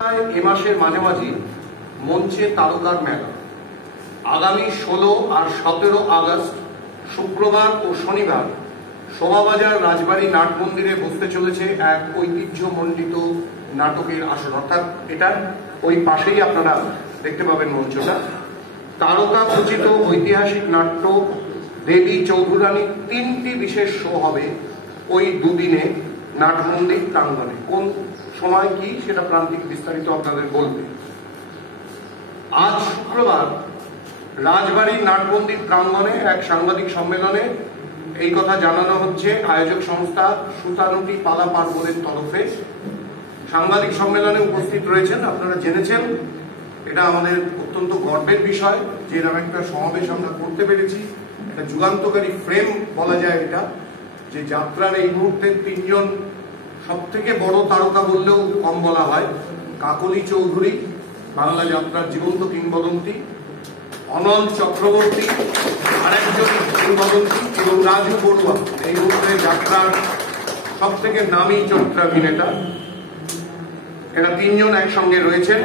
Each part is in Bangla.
এ মাসের মাঝামাঝি মঞ্চে তারকার মেলা আগামী 16 আর 17 আগস্ট শুক্রবার ও শনিবার শোভাবাজার রাজবাড়ী নাট মন্দিরে বসতে চলেছে এক ঐতিহ্যমণ্ডিত নাটকের আসর। অর্থাৎ এটা ওই পাশেই আপনারা দেখতে পাবেন মঞ্চটা। তারকা খচিত ঐতিহাসিক নাট্য দেবী চৌধুরানী 3টি বিশেষ শো হবে ওই দুদিনে নাট মন্দির প্রাঙ্গণে। কোন সময় কি সেটা প্রান্তিক বিস্তারিত আপনাদের বলবে। আজ শুক্রবার রাজবাড়ীর নাট মন্দির প্রাঙ্গণে এক সাংবাদিক সম্মেলনে এই কথা জানানো হচ্ছে আয়োজক সংস্থা সুতানুটি পালা পার্বণের তরফে। সাংবাদিক সম্মেলনে উপস্থিত রয়েছেন, আপনারা জেনেছেন, এটা আমাদের অত্যন্ত গর্বের বিষয় যে এরকম একটা সমাবেশ আমরা করতে পেরেছি। একটা যুগান্তকারী ফ্রেম বলা যায় এটা, যে যাত্রার এই মুহূর্তে 3জন সব থেকে বড় তারকা বললেও কম বলা হয়। কাকলি চৌধুরী, বাংলা যাত্রার জীবন্ত কিংবদন্তি, অনল চক্রবর্তী আরেকজন কিংবদন্তি, এবং রাজু বড়ুয়া এই মুহূর্তে যাত্রার সব থেকে নামী চরিত্রাভিনেতা। এরা 3জন একসঙ্গে রয়েছেন।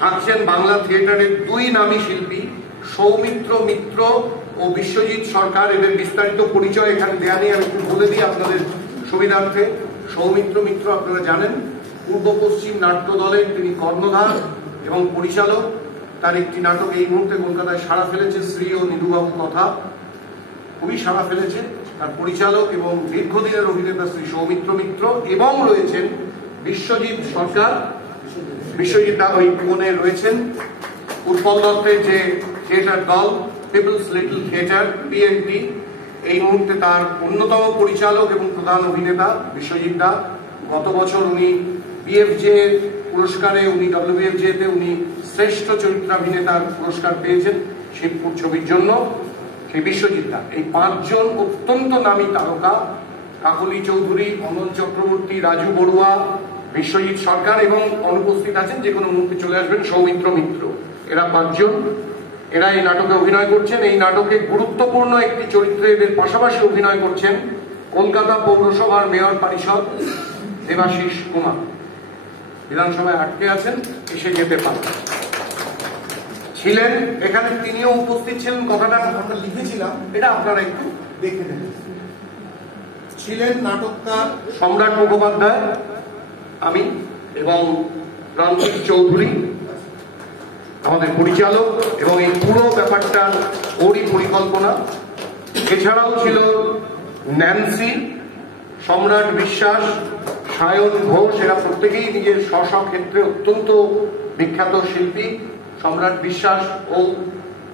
থাকছেন বাংলা থিয়েটারের 2 নামী শিল্পী সৌমিত্র মিত্র ও বিশ্বজিৎ সরকার। এদের বিস্তারিত পরিচয় এখানে দেয়া নেই, আমি একটু বলে দিই আপনাদের সুবিধার্থে। সৌমিত্র মিত্র আপনারা জানেন, পূর্ব পশ্চিম নাট্য দলের তিনি কর্ণধার এবং পরিচালক। তার একটি নাটক এই মুহূর্তে কলকাতায় সাড়া ফেলেছে, শ্রী ও নিধুবাবু কথা, খুবই সাড়া ফেলেছে। তার পরিচালক এবং দীর্ঘদিনের অভিনেতা শ্রী সৌমিত্র মিত্র, এবং রয়েছেন বিশ্বজিৎ সরকার। বিশ্বজিৎ দা ওই কোণে রয়েছেন। উৎপল দত্তের যে থিয়েটার দল পিপলস লিটল থিয়েটার পিএনটি, এই মুহূর্তে তার অন্যতম পরিচালক এবং প্রধান অভিনেতা বিশ্বজিৎ দা। গত বছর উনি বিএফজে পুরস্কারে, উনি ডব্লিউবিএফজে তে উনি শ্রেষ্ঠ চরিত্রাভিনেতার পুরস্কার পেয়েছেন শিবপুর ছবির জন্য। সেই বিশ্বজিৎ দা, এই 5 জন অত্যন্ত নামী তারকা, কাকলি চৌধুরী, অনল চক্রবর্তী, রাজু বড়ুয়া, বিশ্বজিৎ সরকার, এবং অনুপস্থিত আছেন, যে কোনো মুহূর্তে চলে আসবেন সৌমিত্র মিত্র। এরা 5 জন, এরা এই নাটকে অভিনয় করছেন। এই নাটকে গুরুত্বপূর্ণ একটি চরিত্রে এদের পাশাপাশি অভিনয় করছেন কলকাতা পৌরসভার মেয়র পরিষদ দেবাশিস কুমার। বিধানসভায় আটকে আছেন, এসে যেতে পারেন। ছিলেন এখানে, তিনিও উপস্থিত ছিলেন। কথাটা আমরা লিখেছিলাম, এটা আপনারা একটু দেখে নেন। ছিলেন নাটককার সম্রাট মুখোপাধ্যায়, আমি, এবং প্রান্তিক চৌধুরী আমাদের পরিচালক, এবং এই পুরো ব্যাপারটা ওরই পরিকল্পনা। এছাড়াও ছিল ন্যান্সি, সম্রাট বিশ্বাস, সায়ন ঘোষ। এরা প্রত্যেকেই নিজের স্ব ক্ষেত্রে অত্যন্ত বিখ্যাত শিল্পী। সম্রাট বিশ্বাস ও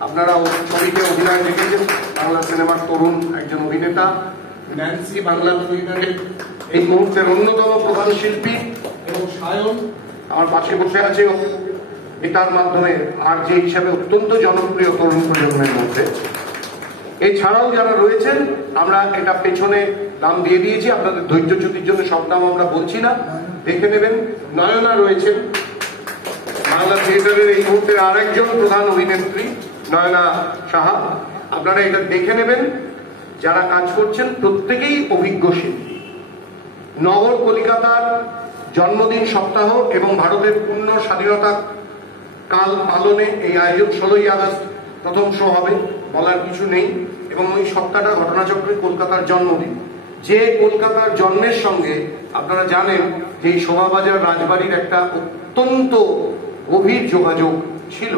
আপনারা ছবিতে অভিনয় দেখেছেন, বাংলা সিনেমার তরুণ একজন অভিনেতা। ন্যান্সি বাংলা থিয়েটারের এই মুহূর্তের অন্যতম প্রধান শিল্পী, এবং সায়ন আমার পাশে বসে আছে, এটার মাধ্যমে আর যে হিসাবে অত্যন্ত জনপ্রিয় তরুণ প্রজন্মের মধ্যে। এছাড়াও যারা রয়েছেন, আমরা এটা পেছনে নাম দিয়ে দিয়েছি, আপনাদের ধৈর্যচ্যুতির জন্য সব নাম আমরা বলছি না, দেখে নেবেন। নয়না রয়েছেন, বাংলা থিয়েটারের এই মুহূর্তে আরেকজন প্রধান অভিনেত্রী নয়না সাহা। আপনারা এটা দেখে নেবেন। যারা কাজ করছেন প্রত্যেকেই অভিজ্ঞ শিল্পী। নগর কলিকাতার জন্মদিন সপ্তাহ এবং ভারতের পূর্ণ স্বাধীনতা কাল পালনে এই আয়োজন 16ই আগস্ট প্রথম শো হবে, বলার কিছু নেই। এবং ওই সপ্তাহটা ঘটনাচক্রে কলকাতার জন্মদিন, যে কলকাতার জন্মের সঙ্গে আপনারা জানেন যে এই শোভাবাজার রাজবাড়ির একটা অত্যন্ত গভীর যোগাযোগ ছিল।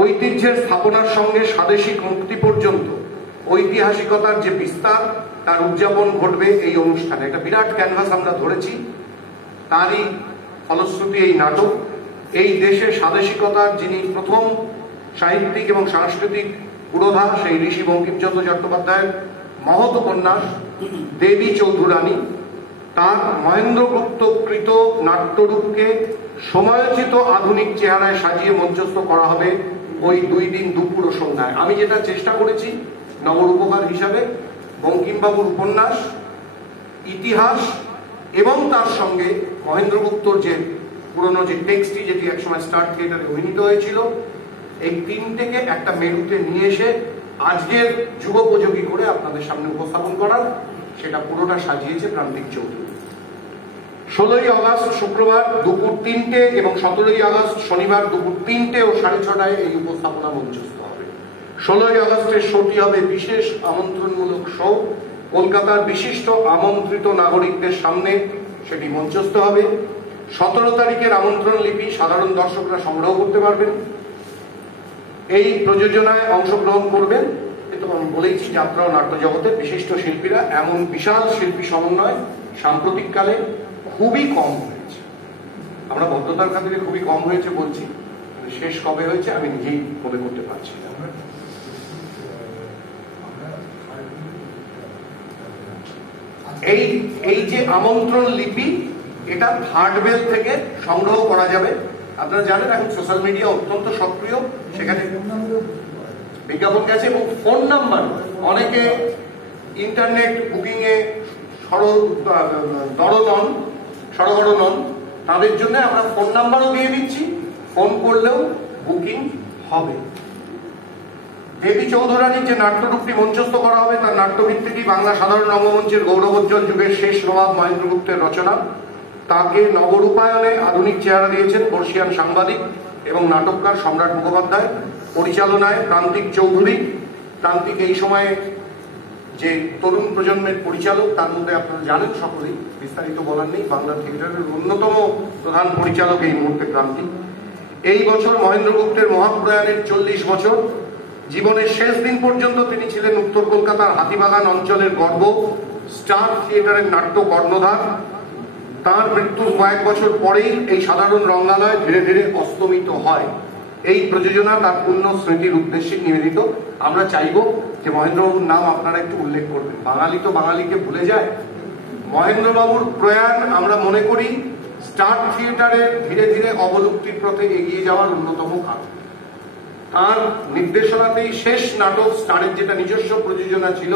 ঐতিহ্যের স্থাপনার সঙ্গে স্বাদেশিক মুক্তি পর্যন্ত ঐতিহাসিকতার যে বিস্তার, তার উদযাপন ঘটবে এই অনুষ্ঠানে। একটা বিরাট ক্যানভাস আমরা ধরেছি, তারই ফলশ্রুতি এই নাটক। এই দেশে স্বাদেশিকতার যিনি প্রথম সাহিত্যিক এবং সাংস্কৃতিক পুরোধা, সেই ঋষি বঙ্কিমচন্দ্র চট্টোপাধ্যায়ের মহৎ উপন্যাস দেবী চৌধুরানী, তার মহেন্দ্রগুপ্তকৃত নাট্যরূপকে সময়োচিত আধুনিক চেহারায় সাজিয়ে মঞ্চস্থ করা হবে ওই 2 দিন দুপুর ও সন্ধ্যায়। আমি যেটা চেষ্টা করেছি নগর উপহার হিসাবে, বঙ্কিমবাবুর উপন্যাস, ইতিহাস, এবং তার সঙ্গে মহেন্দ্রগুপ্তর যে পুরনো যে টেক্সটটি, যেটি একসময় স্টার থিয়েটারে অভিনীত হয়েছিল, এই 3টেকে একটা মেরুতে নিয়ে এসে আজকের যুগোপযোগী করে আপনাদের সামনে উপস্থাপন করার, সেটা পুরোটা সাজিয়েছে প্রান্তিক চৌধুরী। 16ই আগস্ট শুক্রবার দুপুর 3টে এবং 17ই আগস্ট শনিবার দুপুর 3টে ও 6:30টায় এই উপস্থাপনা মঞ্চস্থ হবে। 16ই আগস্টের শোটি হবে বিশেষ আমন্ত্রণমূলক শো। কলকাতার বিশিষ্ট আমন্ত্রিত নাগরিকদের সামনে সেটি মঞ্চস্থ হবে। 17 তারিখের আমন্ত্রণ লিপি সাধারণ দর্শকরা সংগ্রহ করতে পারবেন। এই প্রযোজনায় অংশগ্রহণ করবেন, কিন্তু আমি বলেইছি যাত্রা ও নাট্য জগতের বিশিষ্ট শিল্পীরা। এমন বিশাল শিল্পী সমন্বয় সাম্প্রতিককালে খুবই কম হয়েছে। আমরা বদ্ধতার খাতিরে খুবই কম হয়েছে বলছি, শেষ কবে হয়েছে আমি নিজেই মনে করতে পারছি না। এই যে আমন্ত্রণ লিপি, এটা থার্ড বেল থেকে সংগ্রহ করা যাবে। আপনারা জানেন এখন সোশ্যাল মিডিয়া অত্যন্ত সক্রিয়, সেখানে বিজ্ঞাপন গেছে এবং ফোন নাম্বার, অনেকে ইন্টারনেট বুকিং এ সরগর নন, তাদের জন্য আমরা ফোন নাম্বারও দিয়ে দিচ্ছি, ফোন করলেও বুকিং হবে। দেবী চৌধুরানীর যে নাট্যরূপটি মঞ্চস্থ করা হবে তার নাট্যভিত্তিকই বাংলা সাধারণ রঙ্গমঞ্চের গৌরবোজ্জ্বল যুগের শেষ নবাব মহেন্দ্র গুপ্তের রচনা। তাকে নবরূপায়নে আধুনিক চেহারা দিয়েছেন বর্ষিয়ান সাংবাদিক এবং নাটককার সম্রাট মুখোপাধ্যায়। পরিচালনায় প্রান্তিক চৌধুরী। প্রান্তিক এই সময়ে যে তরুণ প্রজন্মের পরিচালক, তার মধ্যে আপনারা জানেন সকলেই, বিস্তারিত বলার নেই, বাংলা থিয়েটারের অন্যতম প্রধান পরিচালক এই মুহূর্তে প্রান্তিক। এই বছর মহেন্দ্র গুপ্তের মহাপ্রয়াণের 40 বছর। জীবনের শেষ দিন পর্যন্ত তিনি ছিলেন উত্তর কলকাতার হাতিবাগান অঞ্চলের গর্ব, স্টার থিয়েটারের নাট্য কর্ণধার। তার মৃত্যুর কয়েক বছর পরেই এই সাধারণ রঙ্গালয় ধীরে ধীরে অস্তমিত হয়। এই প্রযোজনা তার পূর্ণ স্মৃতির উদ্দেশ্যে নিবেদিত। আমরা চাইব যে মহেন্দ্রবাবুর নাম আপনারা একটু উল্লেখ করবেন। বাঙালি তো বাঙালিকে ভুলে যায়। মহেন্দ্রবাবুর প্রয়াণ আমরা মনে করি স্টার থিয়েটারের ধীরে ধীরে অবলুপ্তির পথে এগিয়ে যাওয়ার অন্যতম কারণ। তার নির্দেশনাতেই শেষ নাটক স্টারের, যেটা নিজস্ব প্রযোজনা ছিল,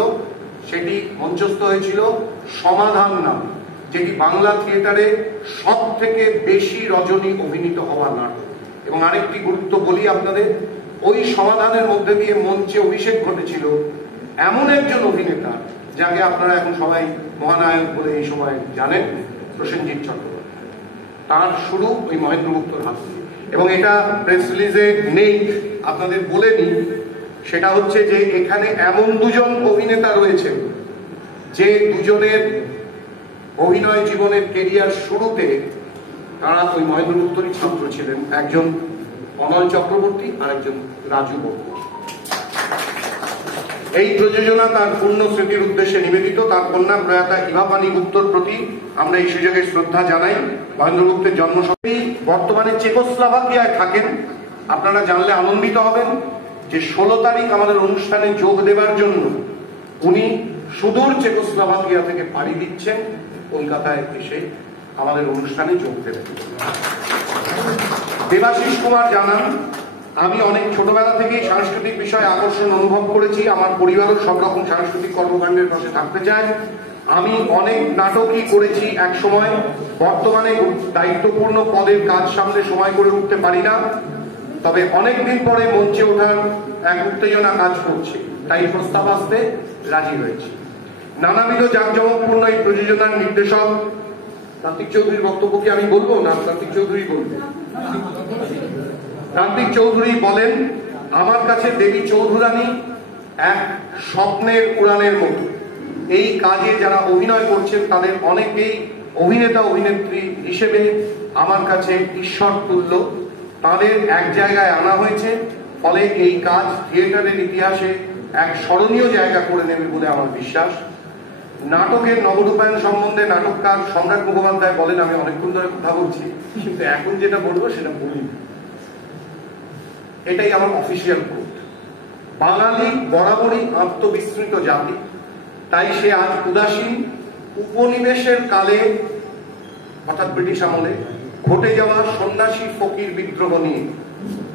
সেটি মঞ্চস্থ হয়েছিল সমাধান নাম, যেটি বাংলা থিয়েটারে সব থেকে বেশি রজনী অভিনীত হওয়া নাটক। এবং আরেকটি গুরুত্ব বলি আপনাদের, ওই সমাধানের মধ্যে দিয়ে মঞ্চে অভিষেক ঘটেছিল এমন একজন অভিনেতা যাকে আপনারা এখন সবাই মহানায়ক বলে এই সময় জানেন, প্রসেনজিৎ চট্টোপাধ্যায়। তার শুরু ওই মহেন্দ্র গুপ্তর হাত দিয়ে। এবং এটা প্রেস রিলিজে নেই, আপনাদের বলে নিই, সেটা হচ্ছে যে এখানে এমন দুজন অভিনেতা রয়েছে যে দুজনের অভিনয় জীবনের কেরিয়ার শুরুতে তারা ওই মহেন্দ্র গুপ্তেরই ছাত্র ছিলেন। একজন অনল চক্রবর্তী আর একজন রাজু বর্মা। এই প্রযোজনা তার পূর্ণ স্মৃতির উদ্দেশ্যে নিবেদিত। তার কন্যা প্রয়াতা ইভাপানি গুপ্তর প্রতি আমরা এই সুযোগে শ্রদ্ধা জানাই। মহেন্দ্র গুপ্তের জন্মসূত্রে বর্তমানে চেকোস্লোভাকিয়ায় থাকেন। আপনারা জানলে আনন্দিত হবেন যে 16 তারিখ আমাদের অনুষ্ঠানে যোগ দেবার জন্য উনি সুদূর চেকোস্লোভাকিয়া থেকে পাড়ি দিচ্ছেন কলকাতায় এসে আমাদের অনুষ্ঠানে যোগ দেবেন। দেবাশিস কুমার জানান, আমি অনেক ছোটবেলা থেকেই সাংস্কৃতিক বিষয়ে আকর্ষণ অনুভব করেছি। আমার পরিবারও সব রকম সাংস্কৃতিক কর্মকাণ্ডের পাশে থাকতে চায়। আমি অনেক নাটকই করেছি এক সময়। বর্তমানে দায়িত্বপূর্ণ পদের কাজ সামলে সময় করে উঠতে পারি না, তবে অনেকদিন পরে মঞ্চে ওঠার এক উত্তেজনা কাজ করছে, তাই প্রস্তাব আসতে রাজি হয়েছি। নানাবিধ জাঁকজমকপূর্ণ এই প্রযোজনার নির্দেশক প্রান্তিক চৌধুরীর বক্তব্য কি আমি বলবো না প্রান্তিক চৌধুরী বলবেন? প্রান্তিক চৌধুরী বলেন, আমার কাছে দেবী চৌধুরানী এক স্বপ্নের উড়ানের মতো। এই কাজে যারা অভিনয় করছেন তাদের অনেকেই অভিনেতা অভিনেত্রী হিসেবে আমার কাছে ঈশ্বর তুল্য। তাদের এক জায়গায় আনা হয়েছে, ফলে এই কাজ থিয়েটারের ইতিহাসে এক স্মরণীয় জায়গা করে নেবে বলে আমার বিশ্বাস। নাটকের নবরূপায়ণ সম্বন্ধে নাটককার সম্রাট মুখোপাধ্যায় বলেন, আমি অনেকক্ষণ ধরে কথা বলছি কিন্তু এখন যেটা বলবো সেটা বলি। এটাই আমার অফিসিয়াল কোড। বাঙালি বরাবরই আত্মবিস্মৃত জাতি, তাই সে আজ উদাসীন। উপনিবেশের কালে অর্থাৎ ব্রিটিশ আমলে ঘটে যাওয়া সন্ন্যাসী ফকির বিদ্রোহ নিয়ে,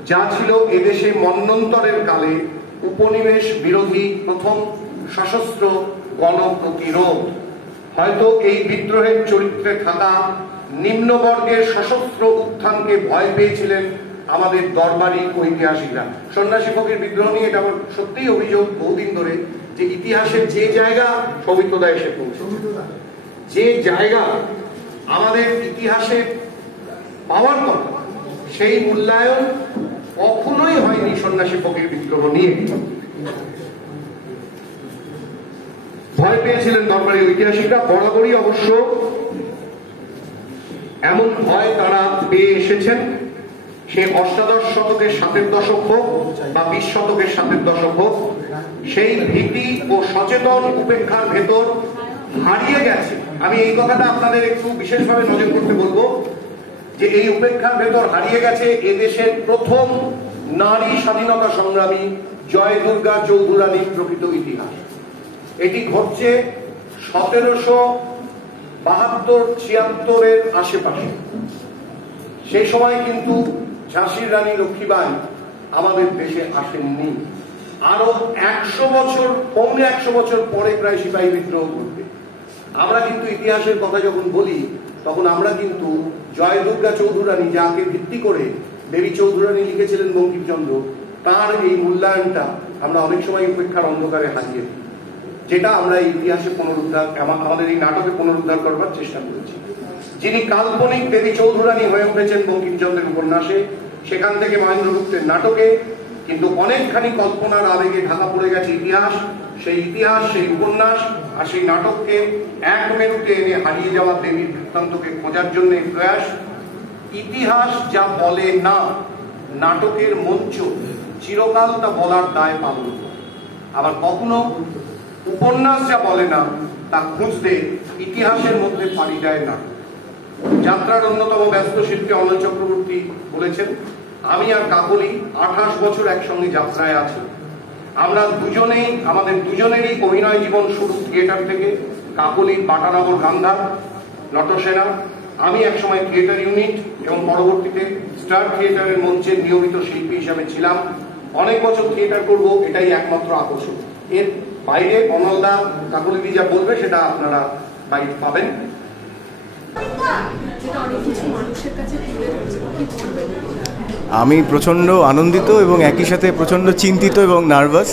যা ছিল এদেশে মন্বন্তরের কালে উপনিবেশ বিরোধী প্রথম সশস্ত্র গণপ্রতিরোধ। হয়তো এই বিদ্রোহের চরিত্রে থাকা নিম্নবর্গের সশস্ত্র উত্থানকে ভয় পেয়েছিলেন আমাদের দরবারি ঐতিহাসিকরা। সন্ন্যাসী ফকির বিদ্রোহ নিয়ে এটা আমার সত্যিই অভিযোগ বহুদিন ধরে, যে ইতিহাসের যে জায়গা সৌমিত্রদা এসে পৌঁছে, যে জায়গা আমাদের ইতিহাসে পাওয়ার কথা, সেই মূল্যায়ন কখনোই হয়নি সন্ন্যাসী ফকির বিদ্রোহ নিয়ে। ভয় পেয়েছিলেন দরবারি ঐতিহাসিকরা, বরাবরই অবশ্য এমন ভয় তারা পেয়ে এসেছেন। সে অষ্টাদশ শতকের 7-এর দশক হোক বা 20 শতকের 7-এর দশক হোক, সেই ভীতি ও সচেতন উপেক্ষার ভেতর হারিয়ে গেছে। আমি এই কথাটা আপনাদের একটু বিশেষভাবে নজর করতে বলবো যে এই উপেক্ষার ভেতর হারিয়ে গেছে এদেশের প্রথম নারী স্বাধীনতা সংগ্রামী জয় দুর্গা চৌধুরানীর প্রকৃত ইতিহাস। এটি ঘটছে 1772-76-এর আশেপাশে। সেই সময় কিন্তু ঝাঁসির রানী লক্ষ্মীবাই আমাদের দেশে আসেননি। আরো 100 বছর, পৌনে 100 বছর পরে প্রায় সিপাহী বিদ্রোহ ঘটবে। আমরা কিন্তু ইতিহাসের কথা যখন বলি তখন আমরা কিন্তু জয় দুর্গা চৌধুরানী, যাকে ভিত্তি করে দেবী চৌধুরানী লিখেছিলেন বঙ্কিমচন্দ্র, তার এই মূল্যায়নটা আমরা অনেক সময় উপেক্ষার অন্ধকারে হারিয়ে দিই, যেটা আমরা এই ইতিহাসে পুনরুদ্ধার, আমাদের এই নাটকে পুনরুদ্ধার করবার চেষ্টা করেছি। যিনি কাল্পনিক দেবী চৌধুরানী হয়ে উঠেছেন বঙ্কিমচন্দ্রের উপন্যাসে, সেখান থেকে মহেন্দ্রগুপ্তের নাটকে, কিন্তু অনেকখানি কল্পনার আবেগে ঢাকা পড়ে গেছে ইতিহাস। সেই ইতিহাস, সেই উপন্যাস আর সেই নাটককে এক মেরুতে এনে হারিয়ে যাওয়া দেবীর বৃত্তান্তকে খোঁজার জন্য প্রয়াস। ইতিহাস যা বলে না, নাটকের মঞ্চ চিরকাল তা বলার দায় পালন করে। আবার কখনো উপন্যাস যা বলে না তা খুঁজতে ইতিহাসের মধ্যে পাড়ি দেয় না। যাত্রার অন্যতম ব্যস্ত শিল্পী অমল চক্রবর্তী বলেছেন, আমি আর কাকলি 28 বছর একসঙ্গে যাত্রায় আছি। আমরা দুজনেই, আমাদের দুজনেরই অভিনয় জীবন শুরু থিয়েটার থেকে। কাকলির বাটানগর গান্ধার, নটসেনা, আমি একসময় থিয়েটার ইউনিট এবং পরবর্তীতে স্টার থিয়েটারের মঞ্চের নিয়মিত শিল্পী হিসাবে ছিলাম। অনেক বছর থিয়েটার করব, এটাই একমাত্র আকর্ষণ। এর বাইরে অনলদা, কাকলিদি যা বলবে সেটা আপনারা বাইরে পাবেন। আমি প্রচণ্ড আনন্দিত এবং একই সাথে প্রচণ্ড চিন্তিত এবং নার্ভাস।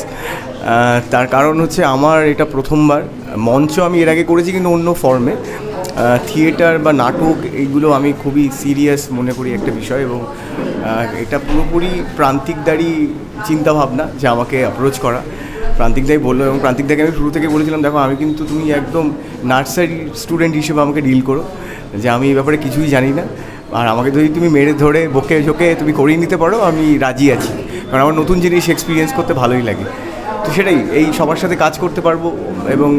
তার কারণ হচ্ছে আমার এটা প্রথমবার মঞ্চ। আমি এর আগে করেছি কিন্তু অন্য ফর্মে। থিয়েটার বা নাটক এইগুলো আমি খুবই সিরিয়াস মনে করি একটা বিষয়, এবং এটা পুরোপুরি প্রান্তিকদারই চিন্তাভাবনা যে আমাকে অ্যাপ্রোচ করা। প্রান্তিকদাই বললো, এবং প্রান্তিকদাকে আমি শুরু থেকে বলেছিলাম, দেখো আমি কিন্তু, তুমি একদম নার্সারি স্টুডেন্ট হিসেবে আমাকে ডিল করো, যে আমি এই ব্যাপারে কিছুই জানি না, আর আমাকে যদি তুমি মেরে ধরে বকে ঝোঁকে তুমি করিয়ে নিতে পারো, আমি রাজি আছি, কারণ আমার নতুন জিনিস এক্সপিরিয়েন্স করতে ভালোই লাগে। তো সেটাই, এই সবার সাথে কাজ করতে পারবো এবং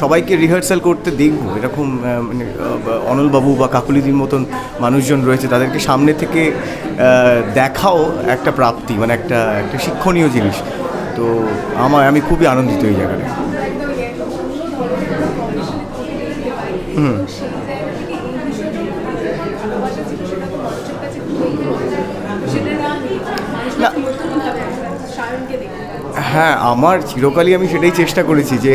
সবাইকে রিহার্সাল করতে দেখবো। এরকম মানে অনলবাবু বা কাকলিদির মতন মানুষজন রয়েছে, তাদেরকে সামনে থেকে দেখাও একটা প্রাপ্তি, মানে একটা শিক্ষণীয় জিনিস। তো আমি খুবই আনন্দিত এই জায়গাটা। হ্যাঁ, আমার চিরকালই আমি সেটাই চেষ্টা করেছি যে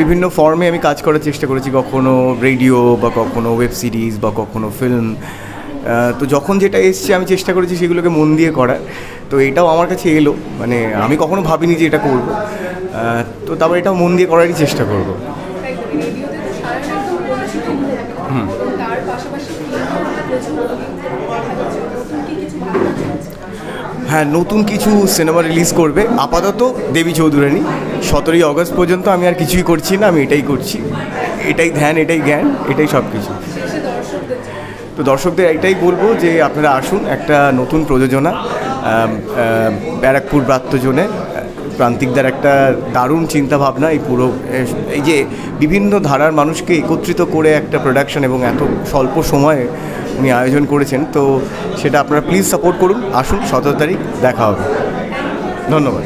বিভিন্ন ফর্মে আমি কাজ করার চেষ্টা করেছি, কখনো রেডিও বা কখনো ওয়েব সিরিজ বা কখনো ফিল্ম। তো যখন যেটা এসছে আমি চেষ্টা করেছি সেগুলোকে মন দিয়ে করার। তো এটাও আমার কাছে এলো, মানে আমি কখনো ভাবিনি যে এটা করবো, তো তারপর এটাও মন দিয়ে করারই চেষ্টা করবো। হ্যাঁ, নতুন কিছু সিনেমা রিলিজ করবে আপাতত দেবী চৌধুরানী। 17ই অগস্ট পর্যন্ত আমি আর কিছুই করছি না, আমি এটাই করছি, এটাই ধ্যান, এটাই জ্ঞান, এটাই সব কিছু। তো দর্শকদের এটাই বলবো যে আপনারা আসুন, একটা নতুন প্রযোজনা ব্যারাকপুর ব্রাত্যজনে, প্রান্তিকদার একটা দারুণ চিন্তাভাবনা। এই পুরো এই যে বিভিন্ন ধারার মানুষকে একত্রিত করে একটা প্রোডাকশন এবং এত স্বল্প সময়ে উনি আয়োজন করেছেন, তো সেটা আপনারা প্লিজ সাপোর্ট করুন। আসুন, 17 তারিখ দেখা হবে। ধন্যবাদ।